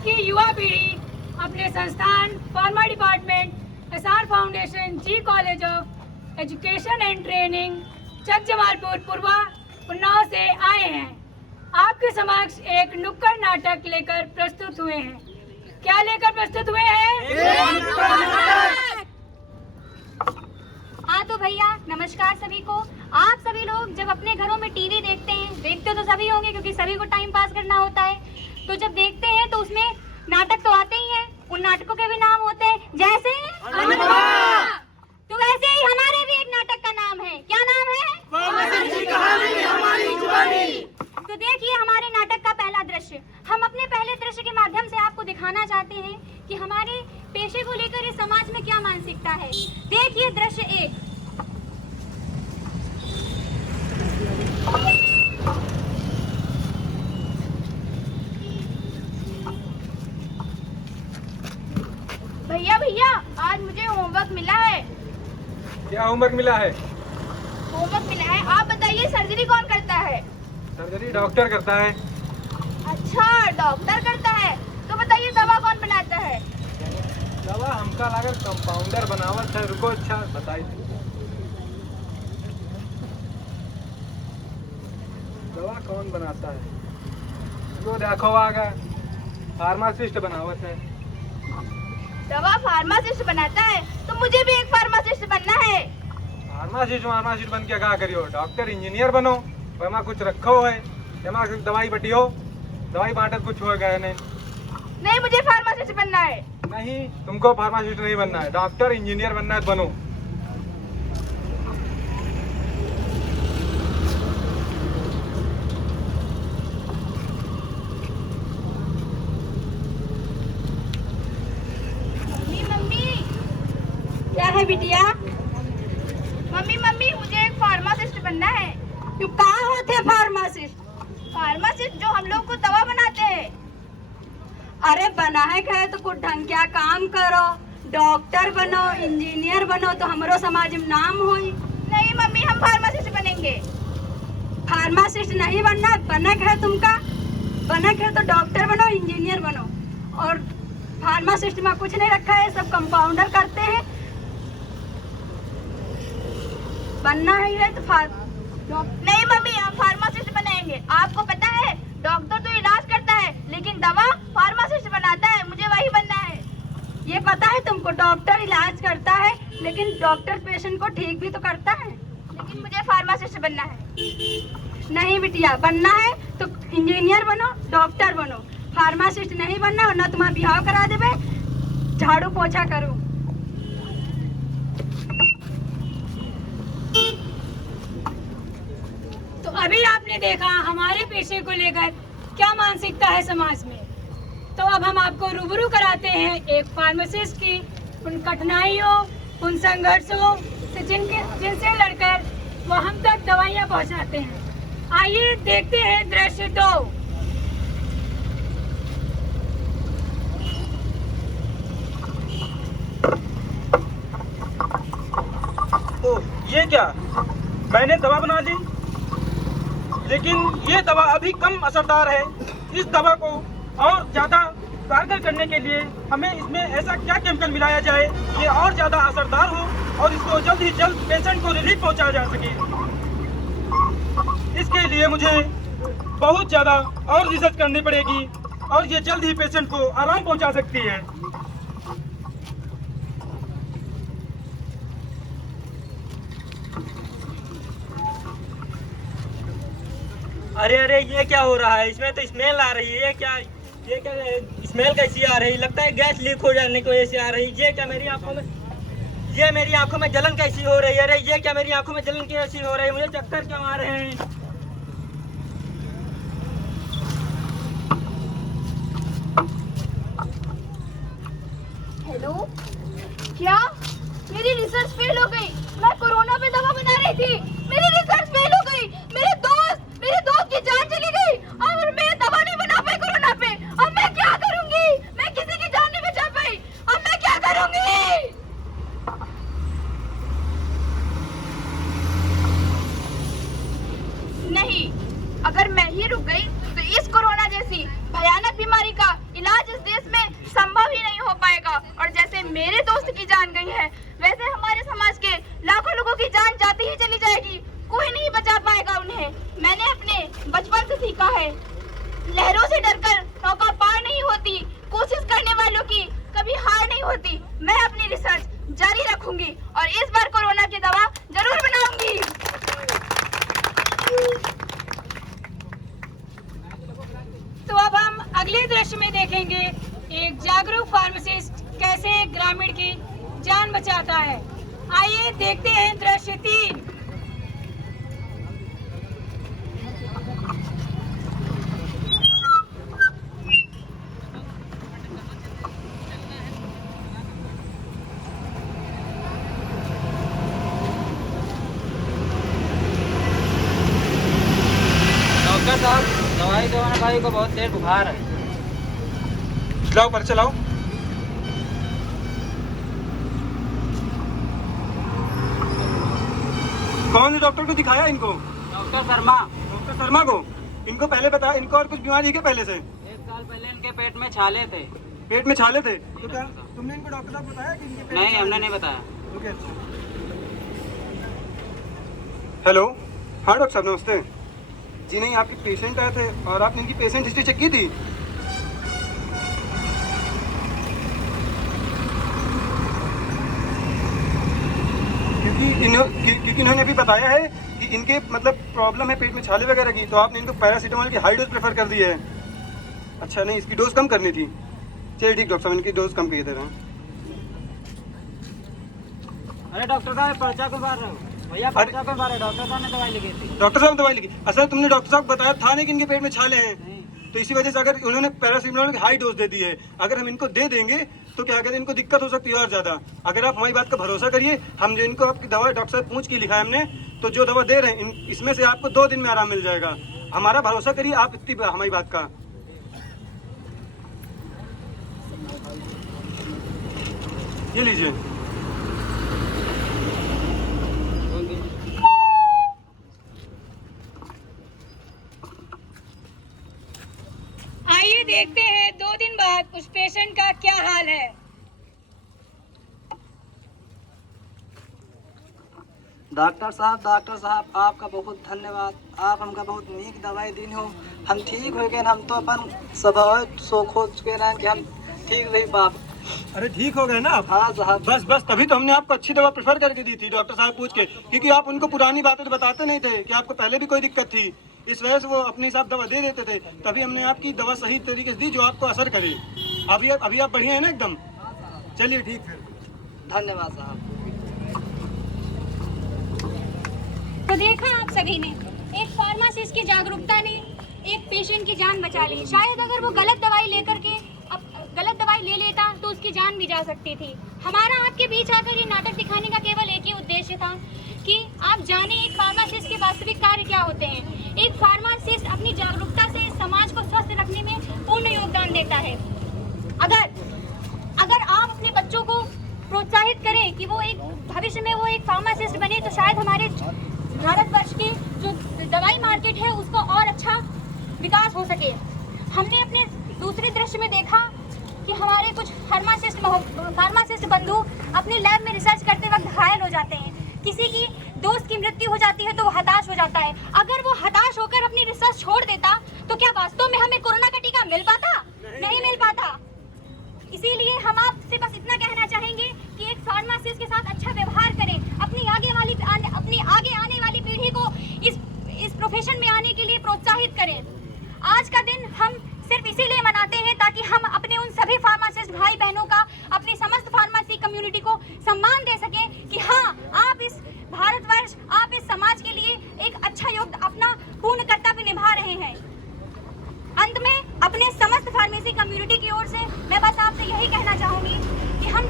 आज की युवा पीढ़ी अपने संस्थान pharma department, SR foundation, G college of education and training, Chak Jamalpur, Purva, Unnao से आए हैं। आपके समक्ष एक नुक्कड़ नाटक लेकर प्रस्तुत हुए हैं। क्या लेकर प्रस्तुत हुए हैं? हाँ तो भैया नमस्कार सभी को। आप सभी लोग जब अपने घरों में टीवी देखते तो सभी होंगे, क्योंकि सभी को टाइम पास करना होता है। तो जब देखते हैं तो उसमें नाटक तो आते ही हैं, उन नाटकों के भी नाम होते हैं, जैसे तो वैसे ही हमारे भी एक नाटक का नाम है। क्या नाम है? फार्मासिस्ट की कहानी हमारी जुबानी। तो देखिए हमारे नाटक का पहला दृश्य। हम अपने पहले दृश्य के माध्यम से आपको दिखाना चाहते हैं कि हमारे पेशे को लेकर इस समाज में क्या मानसिकता है। देखिए दृश्य 1। भैया आज मुझे होमवर्क मिला है। क्या होमवर्क मिला है? होमवर्क मिला है, आप बताइए सर्जरी कौन करता है? सर्जरी डॉक्टर करता है। अच्छा डॉक्टर करता है, तो बताइए दवा कौन बनाता है? दवा हमका लागत कंपाउंडर बनावत है। रुको अच्छा बताई। दवा कौन बनाता है? वो देखो आगा फार्मासिस्ट बनावत है। दवा फार्मासिस्ट बनाता है, तो मुझे भी एक फार्मासिस्ट बनना है। फार्मासिस्ट बन के क्या करियो? डॉक्टर इंजीनियर बनो। वहाँ कुछ रखो है, वहाँ दवाई बटियो, दवाई बांटत कुछ हो गया नहीं मुझे फार्मासिस्ट बनना है। नहीं, तुमको फार्मासिस्ट नहीं बनना है, डॉक्टर इंजीनियर बनना है, बनो। मम्मी क्या है बिटिया? मम्मी मुझे एक फार्मासिस्ट बनना है। तू कहाँ होते हैं फार्मासिस्ट? फार्मासिस्ट जो हम लोग को दवा बनाते हैं। अरे बना है तो कुछ ढंग क्या काम करो, डॉक्टर बनो, इंजीनियर बनो, तो हमारो समाज में नाम होई। नहीं मम्मी हम फार्मासिस्ट बनेंगे। फार्मासिस्ट नहीं बनना, बनक है तुमका। बनक है तो डॉक्टर बनो, इंजीनियर बनो। और फार्मासिस्ट में कुछ नहीं रखा है, सब कंपाउंडर करते हैं। बनना है तो नहीं मम्मी हम फार्मासिस्ट बनाएंगे। आपको पता है डॉक्टर तो इलाज करता है, लेकिन दवा फार्मासिस्ट बनाता है, मुझे वही बनना है। ये पता है तुमको? डॉक्टर इलाज करता है, लेकिन डॉक्टर पेशेंट को ठीक भी तो करता है। लेकिन मुझे फार्मासिस्ट बनना है। नहीं बिटिया, बनना है तो इंजीनियर बनो, डॉक्टर बनो। फार्मासिस्ट नहीं बनना, वरना तुम्हारा बिहाव करा देवे, झाड़ू पोछा करो। तो अभी आपने देखा हमारे पेशे को लेकर क्या मानसिकता है समाज में। तो अब हम आपको रूबरू कराते हैं एक फार्मासिस्ट की, उन कठिनाइयों, उन संघर्षों से जिनसे लड़कर वो हम तक दवाइयाँ पहुँचाते हैं। आइए देखते हैं दृश्य 2। तो ये क्या, मैंने दवा बना ली, लेकिन ये दवा अभी कम असरदार है। इस दवा को और ज्यादा कारगर करने के लिए हमें इसमें ऐसा क्या केमिकल मिलाया जाए कि और ज्यादा असरदार हो और इसको जल्द ही जल्द पेशेंट को रिलीफ पहुंचाया जा सके। इसके लिए मुझे बहुत ज्यादा और रिसर्च करनी पड़ेगी और ये जल्द ही पेशेंट को आराम पहुंचा सकती है। अरे ये क्या हो रहा है? इसमें तो स्मेल आ रही है। ये क्या स्मेल कैसी आ रही? लगता है गैस लीक हो जाने की वजह से आ रही। ये क्या मेरी आंखों में जलन कैसी हो रही है? अरे ये क्या मेरी आंखों में जलन कैसी हो रही है? मुझे चक्कर क्यों आ रहे हैं? हेलो, क्या मेरी रिसर्च फेल हो गई? मैं कोरोना पे दवा बना रही थी, मेरी रिसर्च फेल हो गई। मेरे दोस्त की जान चली गई और मैं दवा नहीं बना पाई कोरोना पे। अब मैं क्या करूंगी? मैं किसी की जान नहीं बचा पाई, अब मैं क्या करूंगी? में मेरे दोस्त की जान गई है, वैसे हमारे समाज के लाखों लोगों की जान जाती ही चली जाएगी, कोई नहीं बचा पाएगा उन्हें। मैंने अपने बचपन से सीखा है, लहरों से डरकर नौका पार नहीं होती, कोशिश करने वालों की कभी हार नहीं होती। मैं अपनी रिसर्च जारी रखूंगी और इस बार कोरोना की दवा जरूर बनाऊंगी। तो अब हम अगले दृश्य में देखेंगे एक जागरूक फार्मासिस्ट कैसे ग्रामीण की जान बचाता है। आइए देखते हैं दृश्य 3। डॉक्टर साहब, दवाई दो ना भाई को बहुत तेज बुखार है। लाओ पर्चा लाओ। कौन से डॉक्टर को दिखाया इनको? डॉक्टर शर्मा। डॉक्टर शर्मा को? इनको पहले बता, इनको और कुछ बीमारी है पहले से? 1 साल पहले इनके पेट में छाले थे। पेट में छाले थे? तो क्या तुमने इनको डॉक्टर साहब बताया कि इनके पेट में नहीं, छाले हमने थे? नहीं बताया। ओके, अच्छा। हेलो, हाँ डॉक्टर साहब नमस्ते। जी नहीं, आपके पेशेंट आए थे और आपने इनकी पेशेंट हिस्ट्री चेक की थी? क्योंकि इन्होंने अभी बताया है कि इनके मतलब प्रॉब्लम है पेट में छाले वगैरह की, तो आपने इनको पैरासीटामोल की हाई डोज प्रेफर कर दी है। अच्छा, नहीं इसकी डोज कम करनी थी। चलिए ठीक डॉक्टर साहब, इनकी डोज कम कर दे रहे हैं। अरे डॉक्टर साहब, पर्चा क्यों मार रहे हो भैया? पर्चा क्यों मार रहे हो? डॉक्टर साहब ने दवाई लिखी थी। डॉक्टर साहब दवाई लिखी? असल तुमने डॉक्टर साहब बताया था नहीं कि इनके पेट में छाले हैं, तो इसी वजह से अगर उन्होंने पैरासीटामोल की हाई डोज दे दी है, अगर हम इनको दे देंगे तो क्या कहते हैं इनको दिक्कत हो सकती है और ज़्यादा। अगर आप हमारी बात का भरोसा करिए, हम जो इनको आपकी दवा डॉक्टर साहब पूछ के लिखा है हमने, तो जो दवा दे रहे हैं इसमें से आपको 2 दिन में आराम मिल जाएगा। हमारा भरोसा करिए आप इतनी हमारी बात का। ये लीजिए। आइए देखते हैं 2 दिन बाद उस पेशेंट का क्या हाल है। डॉक्टर साहब आपका बहुत धन्यवाद। आप हमका बहुत नीक दवाई दी हो, हम ठीक हो गए। हम तो अपन स्वभाव सोख हो चुके हैं कि हम ठीक रही बाप। अरे ठीक हो गए ना आप? हाँ साहब। बस तभी तो हमने आपको अच्छी दवा प्रेफर करके दी थी डॉक्टर साहब पूछ के, क्योंकि आप उनको पुरानी बातें तो बताते नहीं थे कि आपको पहले भी कोई दिक्कत थी, इस वजह से वो अपने हिसाब दवा दे देते थे। तभी हमने आपकी दवा सही तरीके से दी जो आपको असर करे। अभी आप बढ़िया है ना एकदम? चलिए ठीक है, धन्यवाद साहब। तो देखा आप सभी ने, एक फार्मासिस्ट की जागरूकता ने एक पेशेंट की जान बचा ली। शायद अगर वो गलत दवाई ले लेता तो उसकी जान भी जा सकती थी। हमारा आपके बीच आकर ये नाटक दिखाने का केवल एक ही उद्देश्य था कि आप जाने एक फार्मासिस्ट के वास्तविक कार्य क्या होते हैं। एक फार्मासिस्ट अपनी जागरूकता से समाज को स्वस्थ रखने में पूर्ण योगदान देता है। अगर आप अपने बच्चों को प्रोत्साहित करें कि वो एक भविष्य में वो एक फार्मासिस्ट बने, तो शायद हमारे भारतवर्ष की जो दवाई मार्केट है उसको और अच्छा विकास हो सके। हमने अपने दूसरे दृश्य में देखा कि हमारे कुछ फार्मासिस्ट बंधु अपनी लैब में रिसर्च करते वक्त घायल हो जाते हैं। किसी की दोस्त की मृत्यु हो जाती है तो वो हताश हो जाता है। अगर वो हताश होकर अपनी रिसर्च छोड़ देता तो क्या वास्तव में हमें कोरोना का टीका मिल पाता? नहीं मिल पाता। इसीलिए हम आपसे बस इतना कहना चाहेंगे कि एक फार्मासिस्ट के साथ अच्छा व्यवहार करें, अपनी आगे आने वाली पीढ़ी को इस प्रोफेशन में आने के लिए प्रोत्साहित करें। आज का दिन हम सिर्फ इसीलिए मनाते हैं ताकि हम अपने उन सभी फार्मासिस्ट भाई बहनों का, अपनी समस्त फार्मेसी कम्युनिटी को सम्मान दे सकें कि हाँ, आप इस भारतवर्ष, आप इस समाज के लिए एक अच्छा योगदान, अपना पूर्ण कर्तव्य निभा रहे हैं। अंत में अपने समस्त फार्मेसी कम्युनिटी की ओर से मैं बस आपसे यही कहना चाहूंगी कि हम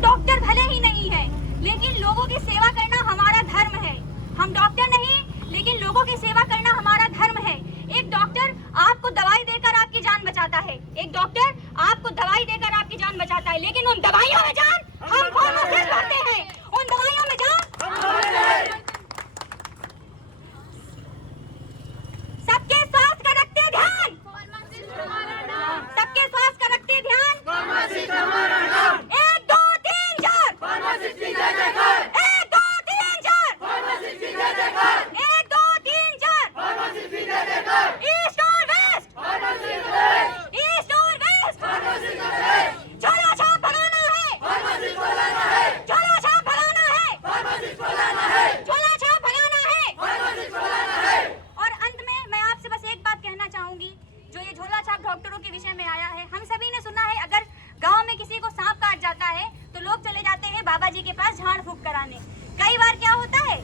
डॉक्टर भले ही नहीं हैं, लेकिन लोगों की सेवा करना हमारा धर्म है। हम डॉक्टर नहीं, लेकिन लोगों की सेवा करना हमारा धर्म है। एक डॉक्टर आपको दवाई देकर आपकी जान बचाता है, लेकिन उन दवाइयों में जान हम फार्मासिस्ट भरते हैं। उन दवाइयों में जान सबके स्वास्थ्य का रखते ध्यान, सबके स्वास्थ्य का रखते ध्यान। जो ये झोला छाप डॉक्टरों के विषय में आया है। हम सभी ने सुना है अगर गांव में किसी को सांप काट जाता है तो लोग चले जाते हैं बाबा जी के पास झाड़ फूंक कराने। कई बार क्या होता है,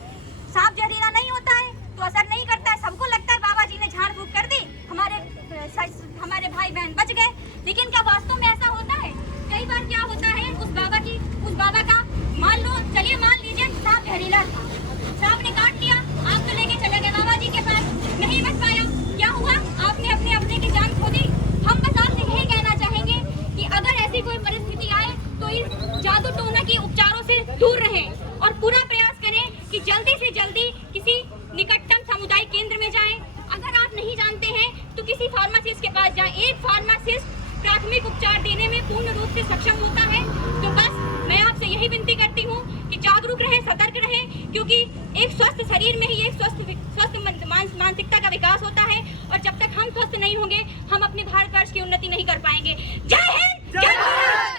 सांप जहरीला नहीं होता है तो असर नहीं करता है, सबको लगता है बाबा जी ने झाड़ फूंक कर दी, हमारे भाई बहन बच गए। लेकिन क्या वास्तव में ऐसा होता है? कई बार क्या होता है, उस बाबा का मान लीजिए सांप जहरीला था, सांप ने काट लिया, आप तो लेके चले गए बाबा जी के पास, नहीं बच पाया, क्या हुआ? आपने अपने की जान खो दी। हम बस आपसे यही कहना चाहेंगे कि अगर ऐसी कोई परिस्थिति आए तो इस जादू टोना के उपचारों से दूर रहें और पूरा प्रयास करें कि जल्दी से जल्दी किसी निकटतम सामुदायिक केंद्र में जाएं। अगर आप नहीं जानते हैं तो किसी फार्मासिस्ट के पास जाएं। एक फार्मासिस्ट प्राथमिक उपचार देने में पूर्ण रूप से सक्षम होता है। तो बस मैं आपसे यही विनती करती हूँ कि जागरूक रहें, सतर्क रहें, क्योंकि एक स्वस्थ शरीर में ही एक स्वस्थ मानसिकता का विकास होता है और जब तक हम स्वस्थ नहीं होंगे हम अपने भारतवर्ष की उन्नति नहीं कर पाएंगे। जय हिंद, जय भारत।